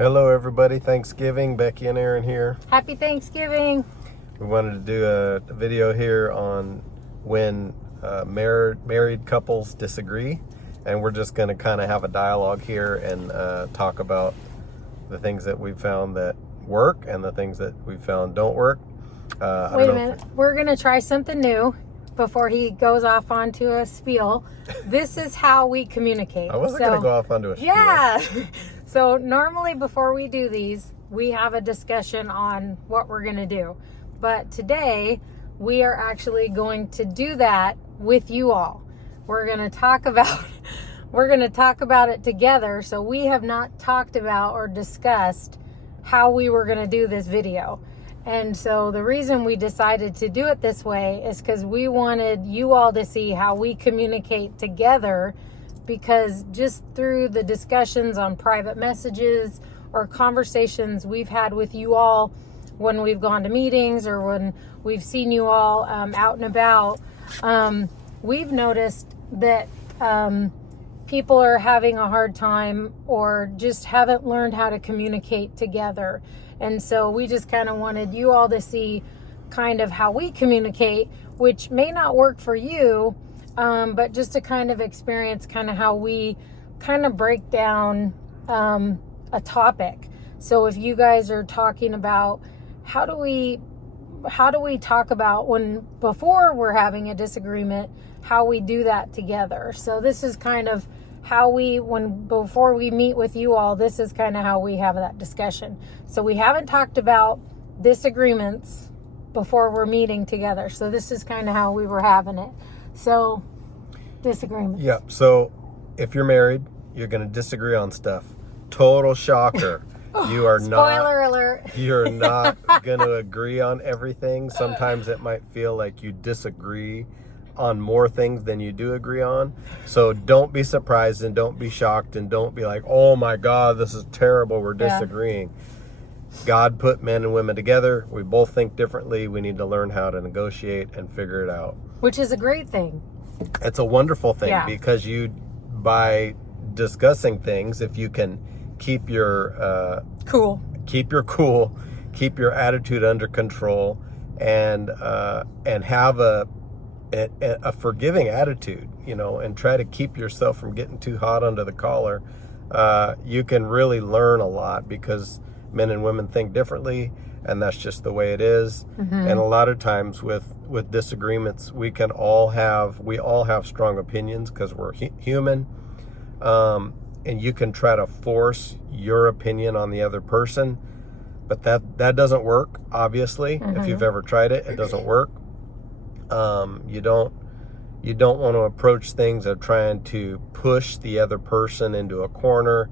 Hello everybody, Thanksgiving. Becky and Aaron here. Happy Thanksgiving. We wanted to do a video here on when married couples disagree, and we're just going to kind of have a dialogue here and talk about the things that we found that work and the things that we found don't work. Wait a minute, we're going to try something new before he goes off onto a spiel. This is how we communicate. I wasn't going to go off onto a spiel. Yeah. So normally before we do these, we have a discussion on what we're going to do. But today, we are actually going to do that with you all. We're going to talk about it together. So we have not talked about or discussed how we were going to do this video. And so the reason we decided to do it this way is because we wanted you all to see how we communicate together, because just through the discussions on private messages or conversations we've had with you all when we've gone to meetings or when we've seen you all out and about, we've noticed that people are having a hard time or just haven't learned how to communicate together. And so we just kind of wanted you all to see kind of how we communicate, which may not work for you, but just to kind of experience kind of how we kind of break down a topic. So if you guys are talking about how do we talk about before we're having a disagreement, how we do that together. So this is kind of how before we meet with you all, this is kind of how we have that discussion. So we haven't talked about disagreements before we're meeting together. So this is kind of how we were having it. So disagreements. Yeah. So if you're married, you're going to disagree on stuff. Total shocker. You are Spoiler alert. You're not going to agree on everything. Sometimes it might feel like you disagree on more things than you do agree on. So don't be surprised and don't be shocked and don't be like, oh my God, this is terrible, we're disagreeing. God put men and women together. We both think differently. We need to learn how to negotiate and figure it out. Which is a great thing. It's a wonderful thing because by discussing things, if you can keep your cool, keep your attitude under control, and have a forgiving attitude, and try to keep yourself from getting too hot under the collar, you can really learn a lot, because men and women think differently, and that's just the way it is. Mm-hmm. And a lot of times with disagreements, we all have strong opinions because we're human. And you can try to force your opinion on the other person, but that doesn't work, obviously. Mm-hmm. If you've ever tried it, it doesn't work. You don't want to approach things of trying to push the other person into a corner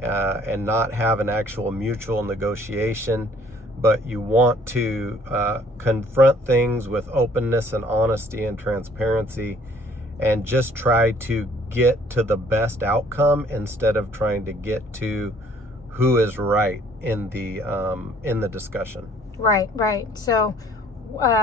and not have an actual mutual negotiation, but you want to confront things with openness and honesty and transparency, and just try to get to the best outcome instead of trying to get to who is right in the discussion. Right. So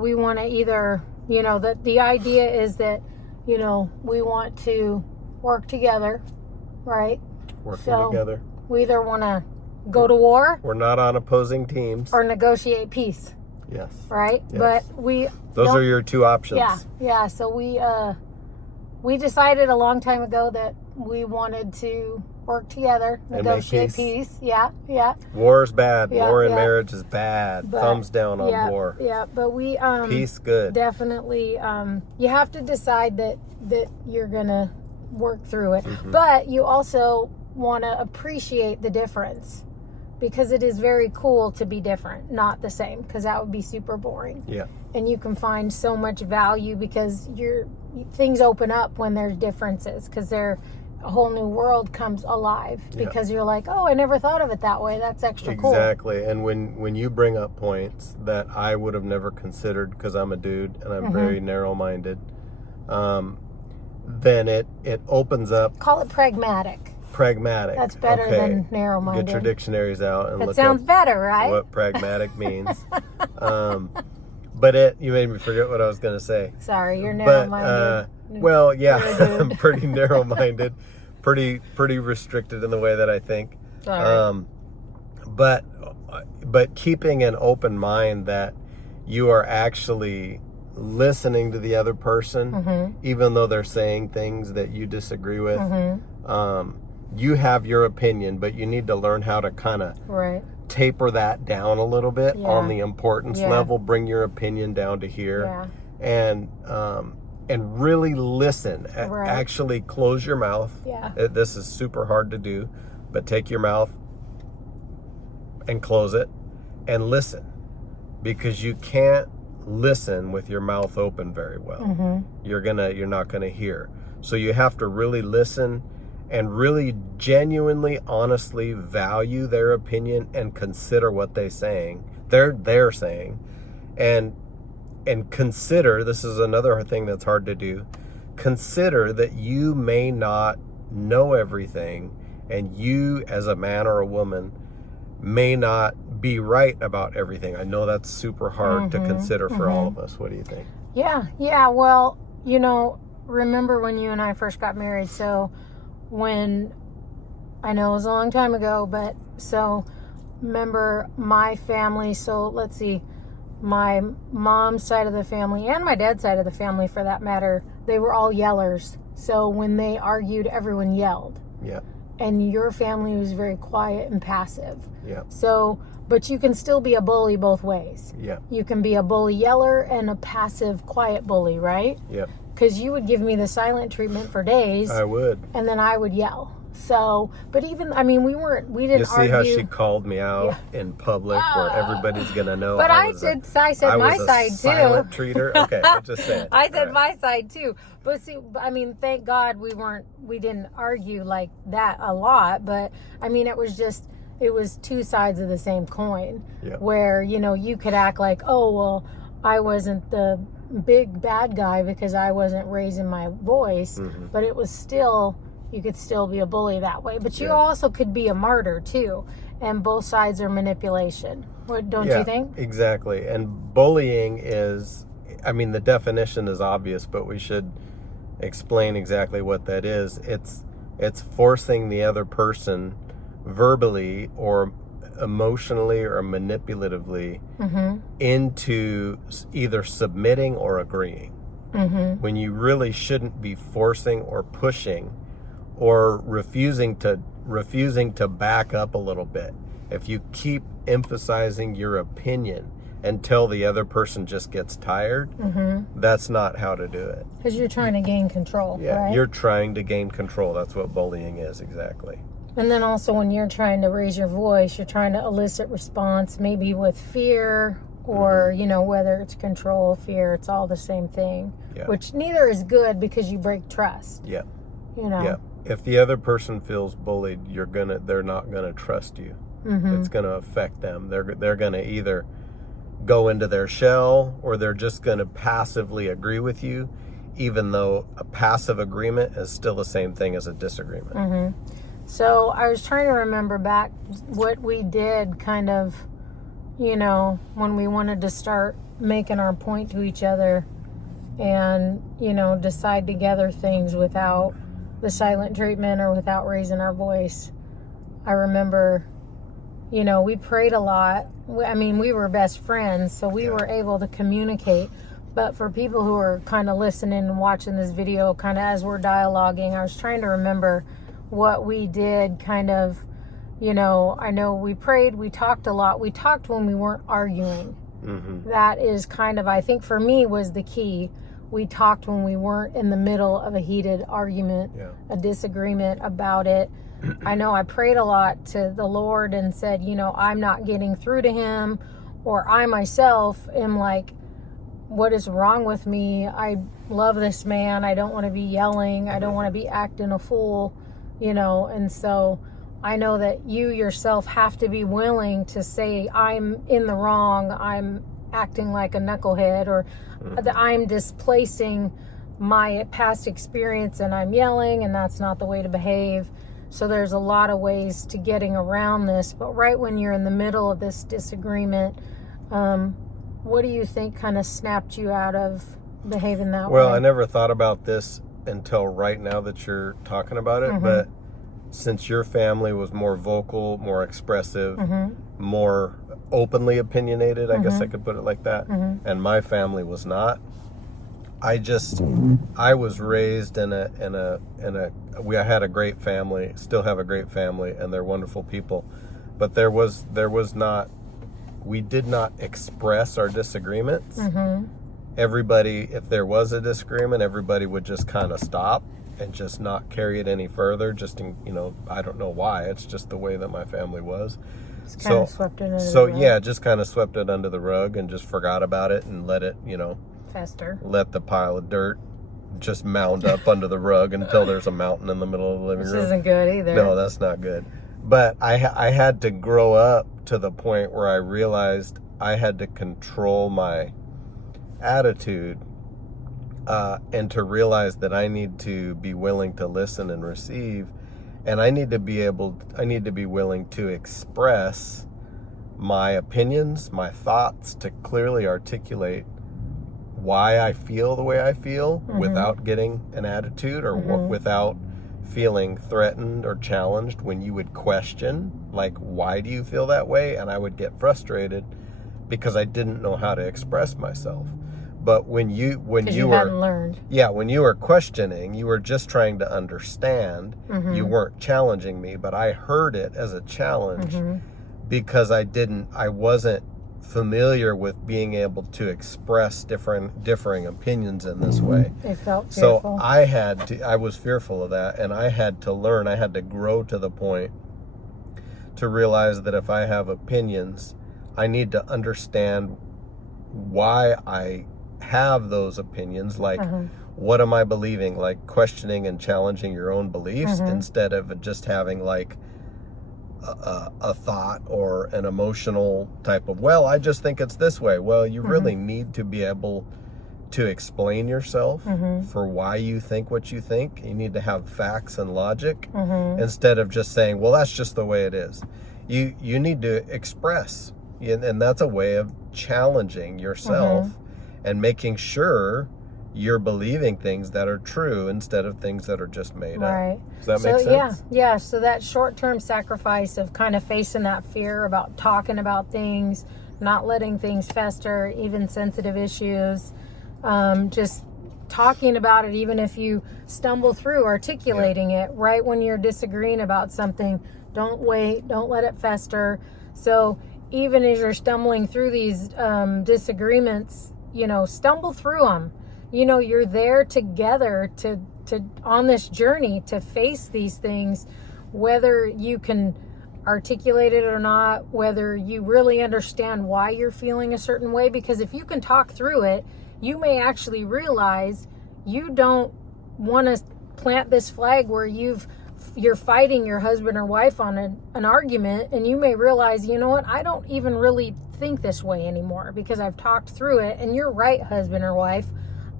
we want to either, the idea is that, we want to work together, right? Working together. We either want to go to war. We're not on opposing teams. Or negotiate peace. Yes. Right? Yes. But those are your two options. Yeah. So we decided a long time ago that we wanted to work together, negotiate peace. Yeah. War is bad. War in marriage is bad. But, thumbs down on war. Yeah, but we peace good. Definitely you have to decide that you're gonna work through it. Mm-hmm. But you also want to appreciate the difference, because it is very cool to be different, not the same, because that would be super boring. Yeah. And you can find so much value because things open up when there's differences, because a whole new world comes alive, because you're like, oh, I never thought of it that way. That's extra cool. Exactly. And when you bring up points that I would have never considered, because I'm a dude and I'm very narrow-minded, then it opens up. Call it pragmatic. That's better than narrow-minded. Get your dictionaries out and look up. That sounds better, right? What pragmatic means. But you made me forget what I was going to say. Sorry, you're narrow-minded. Well, yeah, I'm pretty narrow-minded, pretty restricted in the way that I think. Sorry. but keeping an open mind that you are actually listening to the other person, even though they're saying things that you disagree with. You have your opinion, but you need to learn how to kind of taper that down a little bit on the importance level. Bring your opinion down to here, and really listen. Actually close your mouth. This is super hard to do, but take your mouth and close it and listen, because you can't listen with your mouth open very well. You're not gonna hear. So you have to really listen and really genuinely, honestly value their opinion and consider what they're saying, and consider, this is another thing that's hard to do, consider that you may not know everything, and you as a man or a woman may not be right about everything. I know that's super hard to consider for all of us. What do you think? Yeah. Well, remember when you and I first got married? So when, I know it was a long time ago, but so remember my family, so let's see, my mom's side of the family and my dad's side of the family for that matter, they were all yellers. So when they argued, everyone yelled. And your family was very quiet and passive. So, but you can still be a bully both ways. You can be a bully yeller and a passive, quiet bully, right? Because you would give me the silent treatment for days. I would. And then I would yell. So, but even, I mean, we didn't argue. You see how she called me out in public where everybody's going to know. But I said my side too. Silent treater? Okay, I'm just saying. I said my side too. But see, I mean, thank God we didn't argue like that a lot. But I mean, it was two sides of the same coin. Where, you could act like, oh, well, I wasn't the big bad guy because I wasn't raising my voice. But it was still, you could still be a bully that way. But you also could be a martyr too. And both sides are manipulation. Don't you think? Exactly. And bullying is, I mean, the definition is obvious, but we should explain exactly what that is. It's forcing the other person verbally or emotionally or manipulatively into either submitting or agreeing, when you really shouldn't be forcing or pushing or refusing to back up a little bit. If you keep emphasizing your opinion until the other person just gets tired, that's not how to do it. Because you're trying to gain control, right? You're trying to gain control. That's what bullying is, exactly. And then also when you're trying to raise your voice, you're trying to elicit response, maybe with fear or, whether it's control, fear, it's all the same thing. Which neither is good because you break trust. If the other person feels bullied, they're not gonna trust you. It's gonna affect them. They're gonna either go into their shell or they're just gonna passively agree with you, even though a passive agreement is still the same thing as a disagreement. So I was trying to remember back what we did kind of, when we wanted to start making our point to each other and, decide together things without the silent treatment or without raising our voice. I remember, we prayed a lot. I mean, we were best friends, so we were able to communicate. But for people who are kind of listening and watching this video, kind of as we're dialoguing, I was trying to remember what we did kind of, I know we prayed, we talked a lot. We talked when we weren't arguing. That is kind of, I think for me, was the key. We talked when we weren't in the middle of a heated argument, a disagreement about it. I know I prayed a lot to the Lord and said, I'm not getting through to him, or I myself am like, what is wrong with me? I love this man. I don't want to be yelling. I don't want to be acting a fool, and so I know that you yourself have to be willing to say, I'm in the wrong. I'm acting like a knucklehead, or I'm displacing my past experience and I'm yelling, and that's not the way to behave. So there's a lot of ways to getting around this. But right when you're in the middle of this disagreement, what do you think kind of snapped you out of behaving that way? Well, I never thought about this until right now that you're talking about it, but since your family was more vocal, more expressive, more openly opinionated, I guess I could put it like that, and my family was not. I was raised I had a great family, still have a great family, and they're wonderful people, but we did not express our disagreements. Everybody, if there was a disagreement, everybody would just kind of stop and just not carry it any further. I don't know why. It's just the way that my family was. Just kind of swept it under the rug. Yeah, just kind of swept it under the rug and just forgot about it and let it, fester. Let the pile of dirt just mound up under the rug until there's a mountain in the middle of the living room. Which isn't good either. No, that's not good. But I had to grow up to the point where I realized I had to control my attitude and to realize that I need to be willing to listen and receive, and I need to be willing to express my opinions, my thoughts, to clearly articulate why I feel the way I feel without getting an attitude or without feeling threatened or challenged. When you would question, like, why do you feel that way? And I would get frustrated because I didn't know how to express myself. But when you hadn't learned. Yeah, when you were questioning, you were just trying to understand. You weren't challenging me, but I heard it as a challenge because I wasn't familiar with being able to express differing opinions in this way. It felt fearful. So I was fearful of that, and I had to learn, I had to grow to the point to realize that if I have opinions, I need to understand why I have those opinions. Like, what am I believing? Like, questioning and challenging your own beliefs instead of just having like a thought or an emotional type of, well, I just think it's this way. Well, you really need to be able to explain yourself for why you think what you think. You need to have facts and logic instead of just saying, well, that's just the way it is. You need to express, and that's a way of challenging yourself and making sure you're believing things that are true instead of things that are just made up. Does that make sense? Yeah. So that short-term sacrifice of kind of facing that fear about talking about things, not letting things fester, even sensitive issues, just talking about it, even if you stumble through articulating it right when you're disagreeing about something. Don't wait. Don't let it fester. So even as you're stumbling through these disagreements, stumble through them. You're there together to on this journey to face these things, whether you can articulate it or not, whether you really understand why you're feeling a certain way. Because if you can talk through it, you may actually realize you don't want to plant this flag where you're fighting your husband or wife on an argument, and you may realize, you know what, I don't even really think this way anymore because I've talked through it, and you're right, husband or wife.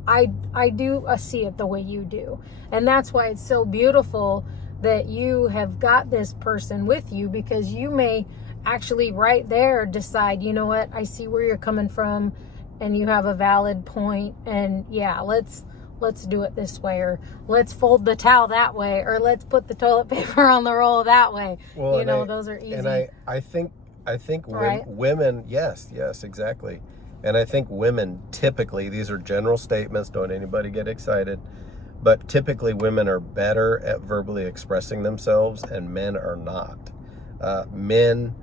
I do see it the way you do. And that's why it's so beautiful that you have got this person with you, because you may actually right there decide, you know what, I see where you're coming from and you have a valid point, and yeah, let's do it this way, or let's fold the towel that way, or let's put the toilet paper on the roll that way. Well, those are easy. And I think right? Women, yes, exactly. And I think women typically, these are general statements, don't anybody get excited, but typically women are better at verbally expressing themselves and men are not. Men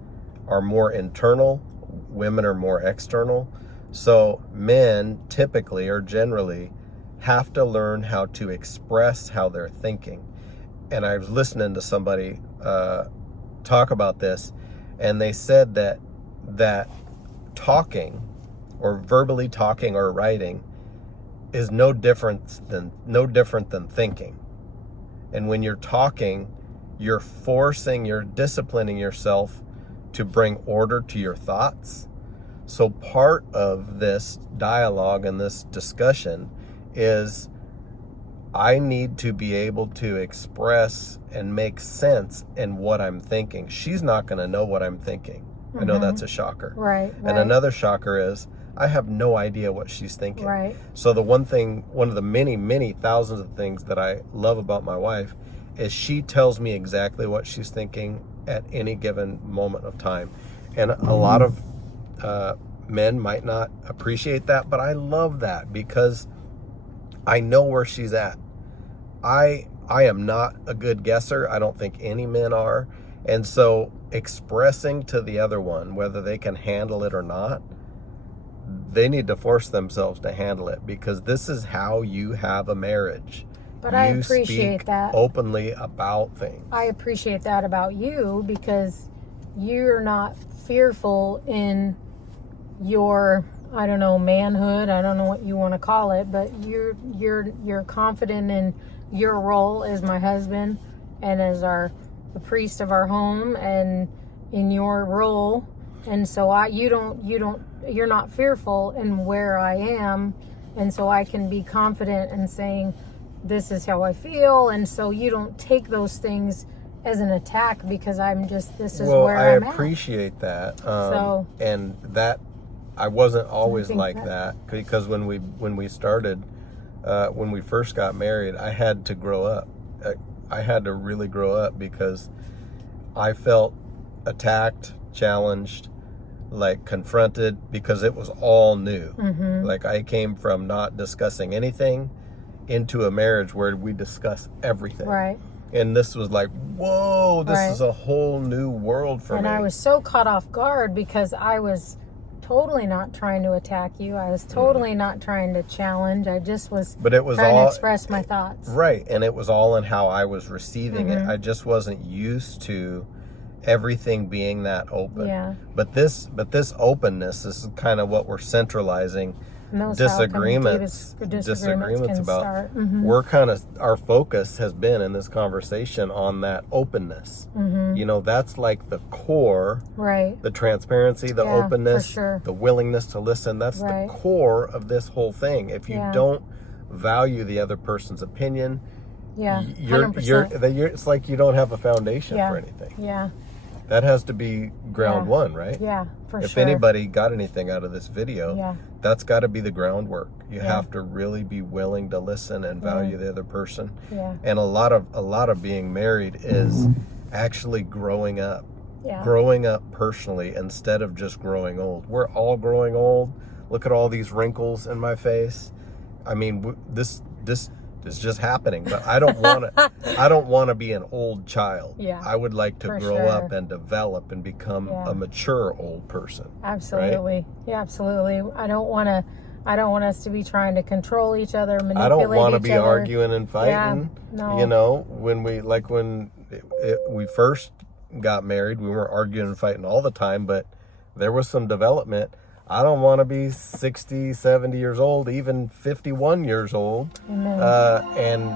are more internal, women are more external. So men typically or generally have to learn how to express how they're thinking. And I was listening to somebody talk about this, and they said that talking, or verbally talking or writing, is no different than thinking. And when you're talking, you're disciplining yourself to bring order to your thoughts. So part of this dialogue and this discussion is I need to be able to express and make sense in what I'm thinking. She's not going to know what I'm thinking. I know that's a shocker. Right. And another shocker is I have no idea what she's thinking. Right. So one of the many, many thousands of things that I love about my wife is she tells me exactly what she's thinking at any given moment of time. And a lot of men might not appreciate that, but I love that because I know where she's at. I am not a good guesser. I don't think any men are. And so expressing to the other one whether they can handle it or not, they need to force themselves to handle it, because this is how you have a marriage. But I appreciate that. Openly about things. I appreciate that about you, because you're not fearful in your, I don't know, manhood. I don't know what you want to call it, but you're confident in your role as my husband and as the priest of our home, and in your role. And so you're not fearful in where I am, and so I can be confident in saying, this is how I feel. And so you don't take those things as an attack, because this is where I'm at. I appreciate that. And that, I wasn't always like that, because when we started, when we first got married, I had to grow up. I had to really grow up, because I felt attacked, challenged, like confronted, because it was all new. Mm-hmm. Like, I came from not discussing anything into a marriage where we discuss everything. Right. And this was like, whoa, this is a whole new world for me. And I was so caught off guard, because I was totally not trying to attack you. I was totally not trying to challenge. I just was trying to express my thoughts. Right. And it was all in how I was receiving it. I just wasn't used to everything being that open. Yeah. But this openness, this is kind of what we're centralizing disagreements about. We're kind of, our focus has been in this conversation on that openness. You know, that's like the core, right? The transparency, the openness, for sure. The willingness to listen. That's the core of this whole thing. If you don't value the other person's opinion, it's like you don't have a foundation for anything. Yeah. That has to be ground one, right? Yeah, for sure. If anybody got anything out of this video, that's got to be the groundwork. You have to really be willing to listen and value the other person. Yeah. And a lot of being married is actually growing up. Yeah. Growing up personally instead of just growing old. We're all growing old. Look at all these wrinkles in my face. I mean, this is just happening, but I don't want to be an old child. Yeah. I would like to grow up and develop and become a mature old person. Absolutely. Right? Yeah, absolutely. I don't want us to be trying to control each other, manipulate each other. I don't want to be arguing and fighting. Yeah, no. You know, when we first got married, we weren't arguing and fighting all the time, but there was some development. I don't want to be 60, 70 years old, even 51 years old, and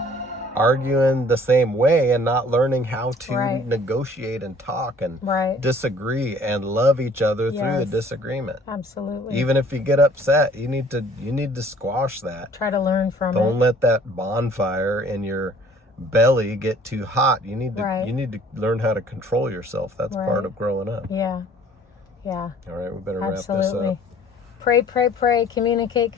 arguing the same way and not learning how to negotiate and talk and disagree and love each other through the disagreement. Absolutely. Even if you get upset, you need to squash that. Try to learn from it. Don't let that bonfire in your belly get too hot. You need to learn how to control yourself. That's part of growing up. Yeah. Yeah. All right, we better wrap this up. Pray, communicate,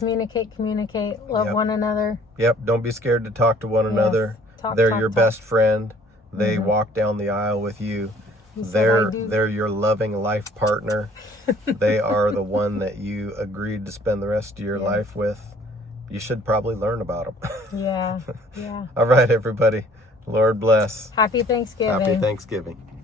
love one another. Yep, don't be scared to talk to one another. They're your best friend. They walk down the aisle with you. They're your loving life partner. They are the one that you agreed to spend the rest of your life with. You should probably learn about them. Yeah. All right, everybody. Lord bless. Happy Thanksgiving. Happy Thanksgiving.